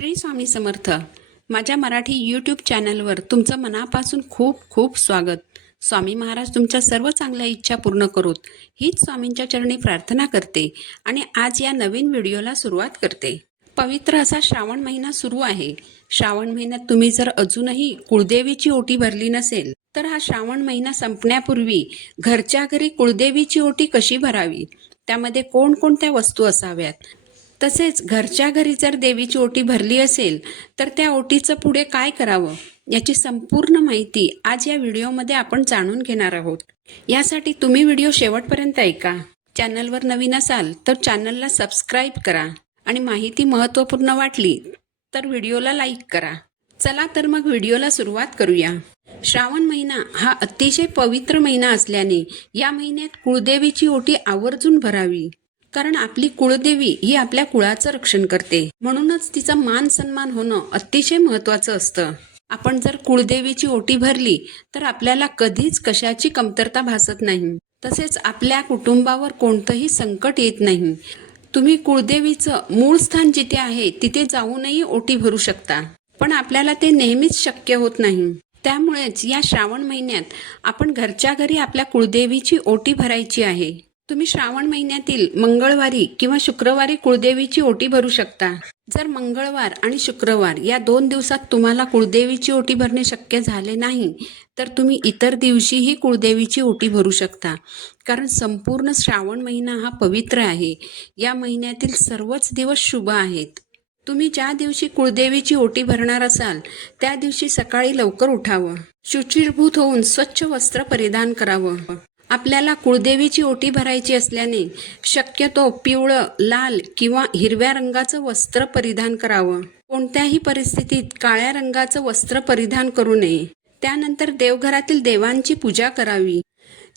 श्री स्वामी समर्थ. माझ्या मराठी यूट्यूब चॅनलवर तुमचं मनापासून खूप खूप स्वागत. स्वामी महाराज तुमच्या सर्व चांगल्या इच्छा पूर्ण करोत हीच स्वामींच्या चरणी प्रार्थना करते आणि आज या नवीन व्हिडिओला सुरुवात करते. पवित्र असा श्रावण महिना सुरू आहे. श्रावण महिन्यात तुम्ही जर अजूनही कुळदेवीची ओटी भरली नसेल तर हा श्रावण महिना संपण्यापूर्वी घरच्या घरी कुळदेवीची ओटी कशी भरावी, त्यामध्ये कोणकोणत्या वस्तू असाव्यात, तसेच घरच्या घरी जर देवीची ओटी भरली असेल तर त्या ओटीचं पुढे काय करावं याची संपूर्ण माहिती आज या व्हिडिओमध्ये आपण जाणून घेणार आहोत. यासाठी तुम्ही व्हिडिओ शेवटपर्यंत ऐका. चॅनलवर नवीन असाल तर चॅनलला सबस्क्राईब करा आणि माहिती महत्त्वपूर्ण वाटली तर व्हिडिओला लाईक करा. चला तर मग व्हिडिओला सुरुवात करूया. श्रावण महिना हा अतिशय पवित्र महिना असल्याने या महिन्यात कुळदेवीची ओटी आवर्जून भरावी, कारण आपली कुळदेवी ही आपल्या कुळाचं रक्षण करते. म्हणूनच तिचा मान सन्मान होणं अतिशय महत्त्वाचं असतं. आपण जर कुळदेवीची ओटी भरली तर आपल्याला कधीच कशाची कमतरता भासत नाही, तसेच आपल्या कुटुंबावर कोणतंही संकट येत नाही. तुम्ही कुळदेवीचं मूळ स्थान जिथे आहे तिथे जाऊनही ओटी भरू शकता, पण आपल्याला ते नेहमीच शक्य होत नाही. त्यामुळेच या श्रावण महिन्यात आपण घरच्या घरी आपल्या कुळदेवीची ओटी भरायची आहे. तुम्ही श्रावण महिन्यातील मंगळवारी किंवा शुक्रवारी कुळदेवीची ओटी भरू शकता. जर मंगळवार आणि शुक्रवार या 2 दिवसात तुम्हाला कुळदेवीची ओटी भरणे शक्य झाले नाही तर तुम्ही इतर दिवशीही कुळदेवीची ओटी भरू शकता, कारण संपूर्ण श्रावण महिना हा पवित्र आहे. या महिन्यातील सर्वच दिवस शुभ आहेत. तुम्ही ज्या दिवशी कुळदेवीची ओटी भरणार असाल त्या दिवशी सकाळी लवकर उठावं, शुचिर्भूत होऊन स्वच्छ वस्त्र परिधान करावं. आपल्याला कुळदेवीची ओटी भरायची असल्याने शक्यतो पिवळं, लाल किंवा हिरव्या रंगाचं वस्त्र परिधान करावं. कोणत्याही परिस्थितीत काळ्या रंगाचं वस्त्र परिधान करू नये. त्यानंतर देवघरातील देवांची पूजा करावी.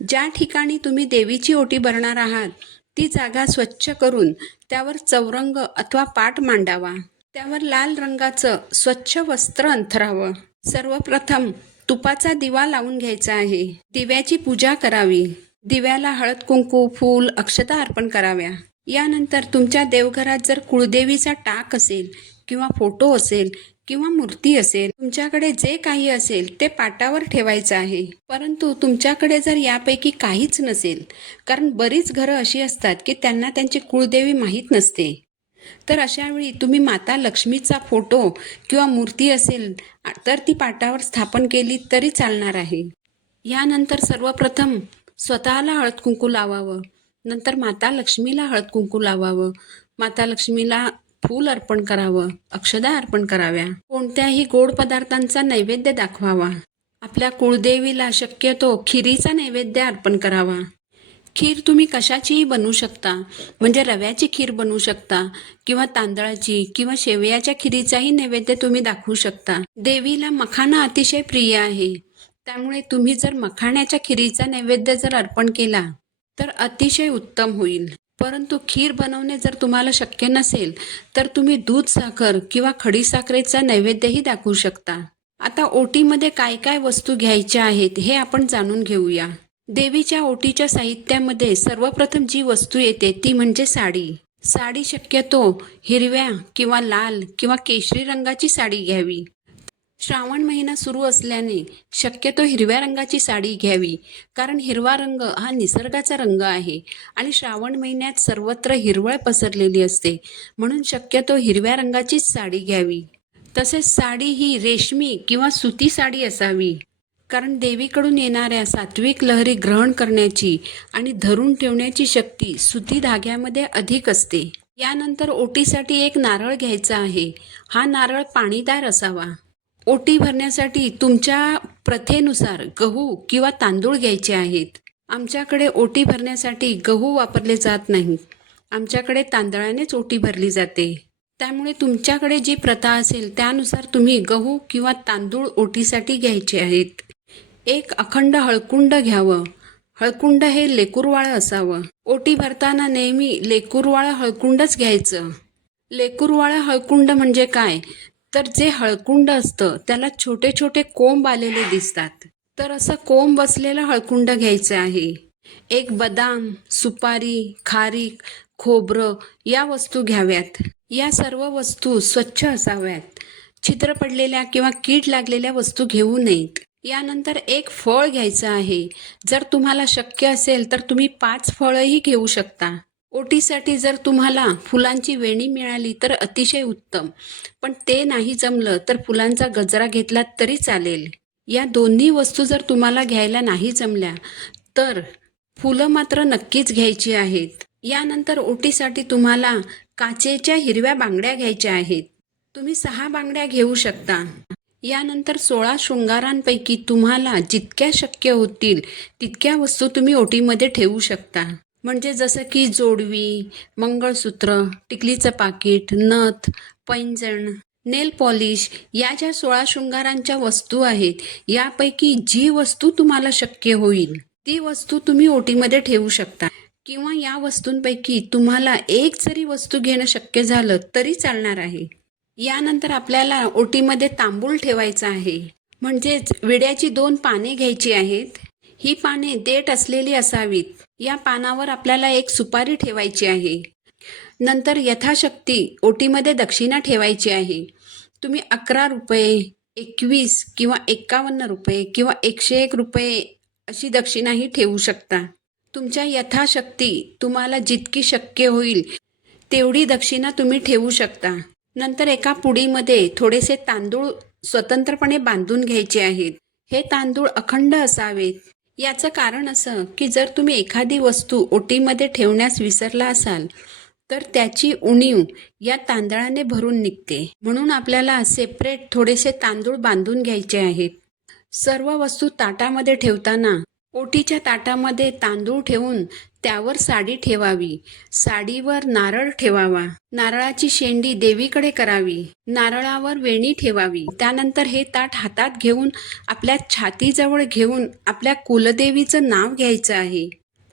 ज्या ठिकाणी तुम्ही देवीची ओटी भरणार आहात ती जागा स्वच्छ करून त्यावर चौरंग अथवा पाट मांडावा. त्यावर लाल रंगाचं स्वच्छ वस्त्र अंथरावं. सर्वप्रथम तुपाचा दिवा लावून घ्यायचा आहे. दिव्याची पूजा करावी. दिव्याला हळद कुंकू, फूल, अक्षता अर्पण कराव्या. यानंतर तुमच्या देवघरात जर कुळदेवीचा टाक असेल किंवा फोटो असेल किंवा मूर्ती असेल, तुमच्याकडे जे काही असेल ते पाटावर ठेवायचं आहे. परंतु तुमच्याकडे जर यापैकी काहीच नसेल, कारण बरीच घरं अशी असतात की त्यांना त्यांची कुळदेवी माहीत नसते, तर अशावेळी तुम्ही माता लक्ष्मीचा फोटो किंवा मूर्ती असेल तर ती पाटावर स्थापन केली तरी चालणार आहे. यानंतर सर्वप्रथम स्वतःला हळद कुंकू लावावं. नंतर माता लक्ष्मीला हळद कुंकू लावावं. माता लक्ष्मीला फूल अर्पण करावं, अक्षदा अर्पण कराव्या. कोणत्याही गोड पदार्थांचा नैवेद्य दाखवावा. आपल्या कुळदेवीला शक्यतो खिरीचा नैवेद्य अर्पण करावा. खीर तुम्ही कशाचीही बनवू शकता, म्हणजे रव्याची खीर बनवू शकता किंवा तांदळाची किंवा शेवयाच्या खिरीचाही नैवेद्य तुम्ही दाखवू शकता. देवीला मखाना अतिशय प्रिय आहे, त्यामुळे तुम्ही जर मखाण्याच्या खिरीचा नैवेद्य जर अर्पण केला तर अतिशय उत्तम होईल. परंतु खीर बनवणे जर तुम्हाला शक्य नसेल तर तुम्ही दूध साखर किंवा खडीसाखरेचा नैवेद्यही दाखवू शकता. आता ओटीमध्ये काय काय वस्तू घ्यायच्या आहेत हे आपण जाणून घेऊया. देवीच्या ओटीच्या साहित्यामध्ये सर्वप्रथम जी वस्तू येते ती म्हणजे साडी. साडी शक्यतो हिरव्या किंवा लाल किंवा केशरी रंगाची साडी घ्यावी. श्रावण महिना सुरू असल्याने शक्यतो हिरव्या रंगाची साडी घ्यावी, कारण हिरवा रंग हा निसर्गाचा रंग आहे आणि श्रावण महिन्यात सर्वत्र हिरवळ पसरलेली असते, म्हणून शक्यतो हिरव्या रंगाचीच साडी घ्यावी. तसेच साडी ही रेशमी किंवा सुती साडी असावी, कारण देवीकडून येणाऱ्या सात्विक लहरी ग्रहण करण्याची आणि धरून ठेवण्याची शक्ती सुती धाग्यामध्ये अधिक असते. यानंतर ओटीसाठी एक नारळ घ्यायचा आहे. हा नारळ पाणीदार असावा. ओटी भरण्यासाठी तुमच्या प्रथेनुसार गहू किंवा तांदूळ घ्यायचे आहेत. आमच्याकडे ओटी भरण्यासाठी गहू वापरले जात नाही, आमच्याकडे तांदळानेच ओटी भरली जाते. त्यामुळे तुमच्याकडे जी प्रथा असेल त्यानुसार तुम्ही गहू किंवा तांदूळ ओटीसाठी घ्यायचे आहेत. एक अखंड हळकुंड घ्यावं. हळकुंड हे लेकुरवाळं असावं. ओटी भरताना नेहमी लेकुरवाळं हळकुंडच घ्यायचं. लेकुरवाळं हळकुंड म्हणजे काय, तर जे हळकुंड असतं त्याला छोटे छोटे कोंब आलेले दिसतात, तर असं कोंब बसलेलं हळकुंड घ्यायचं आहे. एक बदाम, सुपारी, खारीक, खोबरं या वस्तू घ्याव्यात. या सर्व वस्तू स्वच्छ असाव्यात. छिद्र पडलेल्या किंवा कीड लागलेल्या वस्तू घेऊ नयेत. यानंतर एक फळ घ्यायचं आहे. जर तुम्हाला शक्य असेल तर तुम्ही 5 फळंही घेऊ शकता. ओटीसाठी जर तुम्हाला फुलांची वेणी मिळाली तर अतिशय उत्तम, पण ते नाही जमलं तर फुलांचा गजरा घेतला तरी चालेल. या दोन्ही वस्तू जर तुम्हाला घ्यायला नाही जमल्या तर फुलं मात्र नक्कीच घ्यायची आहेत. यानंतर ओटीसाठी तुम्हाला काचेच्या हिरव्या बांगड्या घ्यायच्या आहेत. तुम्ही 6 बांगड्या घेऊ शकता. यानंतर 16 शृंगारांपैकी तुम्हाला जितक्या शक्य होतील तितक्या वस्तू तुम्ही ओटीमध्ये ठेवू शकता. म्हणजे जसं की जोडवी, मंगळसूत्र, टिकलीचं पाकिट, नथ, पैंजण, नेल पॉलिश या ज्या 16 शृंगारांच्या वस्तू आहेत यापैकी जी वस्तू तुम्हाला शक्य होईल ती वस्तू तुम्ही ओटीमध्ये ठेवू शकता. किंवा या वस्तूंपैकी तुम्हाला एक जरी वस्तू घेणं शक्य झालं तरी चालणार आहे. यानंतर आपल्याला ओटीमध्ये तांबूळ ठेवायचा आहे. म्हणजेच विड्याची 2 पाने घ्यायची आहेत. ही पाने देठ असलेली असावीत. या पानावर आपल्याला एक सुपारी ठेवायची आहे. नंतर यथाशक्ती ओटीमध्ये दक्षिणा ठेवायची आहे. तुम्ही 11 रुपये, 21 किंवा 51 रुपये किंवा 101 रुपये अशी दक्षिणाही ठेवू शकता. तुमच्या यथाशक्ती तुम्हाला जितकी शक्य होईल तेवढी दक्षिणा तुम्ही ठेवू शकता. नंतर एका पुडीमध्ये थोडेसे तांदूळ स्वतंत्रपणे बांधून घ्यायचे आहेत. हे तांदूळ अखंड असावेत. याचं कारण असं की जर तुम्ही एखादी वस्तू ओटीमध्ये ठेवण्यास विसरला असाल तर त्याची उणीव या तांदळाने भरून निघते. म्हणून आपल्याला सेपरेट थोडेसे तांदूळ बांधून घ्यायचे आहेत. सर्व वस्तू ताटामध्ये ठेवताना ओटीच्या ताटामध्ये तांदूळ ठेवून त्यावर साडी ठेवावी. साडीवर नारळ ठेवावा. नारळाची शेंडी देवीकडे करावी. नारळावर वेणी ठेवावी. त्यानंतर हे ताट हातात घेऊन आपल्या छातीजवळ घेऊन आपल्या कुलदेवीचं नाव घ्यायचं आहे.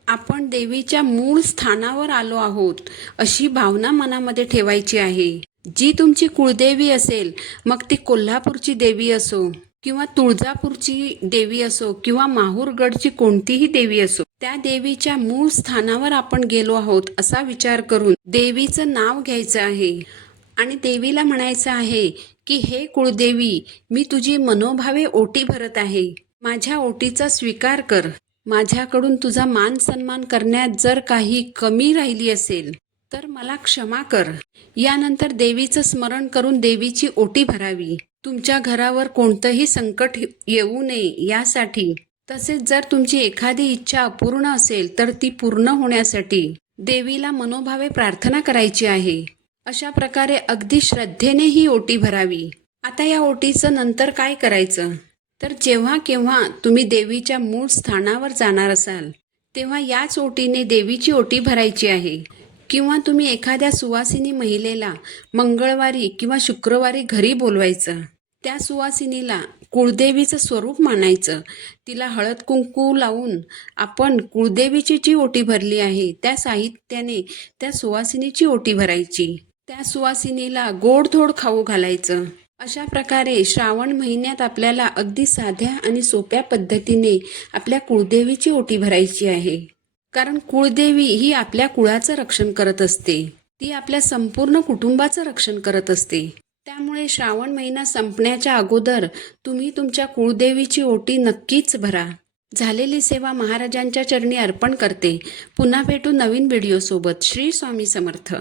आपण देवीच्या मूळ स्थानावर आलो आहोत अशी भावना मनामध्ये ठेवायची आहे. जी तुमची कुळदेवी असेल, मग ती कोल्हापूरची देवी असो किंवा तुळजापूरची देवी असो किंवा माहूरगडची कोणतीही देवी असो, त्या देवीच्या मूळ स्थानावर आपण गेलो आहोत असा विचार करून देवीचं नाव घ्यायचं आहे आणि देवीला म्हणायचं आहे की हे कुळदेवी, मी तुझी मनोभावे ओटी भरत आहे. माझ्या ओटीचा स्वीकार कर. माझ्याकडून तुझा मान सन्मान करण्यात जर काही कमी राहिली असेल तर मला क्षमा कर. यानंतर देवीचं स्मरण करून देवीची ओटी भरावी. तुमच्या घरावर कोणतंही संकट येऊ नये यासाठी. तसेच जर तुमची एखादी इच्छा अपूर्ण असेल तर ती पूर्ण होण्यासाठी देवीला मनोभावे प्रार्थना करायची आहे. अशा प्रकारे अगदी श्रद्धेने ही ओटी भरावी. आता या ओटीचं नंतर काय करायचं तर जेव्हा केव्हा तुम्ही देवीच्या मूळ स्थानावर जाणार असाल तेव्हा याच ओटीने देवीची ओटी भरायची आहे. किंवा तुम्ही एखाद्या सुवासिनी महिलेला मंगळवारी किंवा शुक्रवारी घरी बोलवायचं. त्या सुवासिनीला कुळदेवीचं स्वरूप मानायचं. तिला हळद कुंकू लावून आपण कुळदेवीची जी ओटी भरली आहे त्या साहित्याने त्या सुवासिनीची ओटी भरायची. त्या सुवासिनीला गोडधोड खाऊ घालायचं. अशा प्रकारे श्रावण महिन्यात आपल्याला अगदी साध्या आणि सोप्या पद्धतीने आपल्या कुळदेवीची ओटी भरायची आहे. कारण कुळदेवी ही आपल्या कुळाचं रक्षण करत असते. ती आपल्या संपूर्ण कुटुंबाचं रक्षण करत असते. त्यामुळे श्रावण महिना संपण्याच्या अगोदर तुम्ही तुमच्या कुळदेवीची ओटी नक्कीच भरा. झालेली सेवा महाराजांच्या चरणी अर्पण करते. पुन्हा भेटू नवीन व्हिडिओसोबत. श्री स्वामी समर्थ.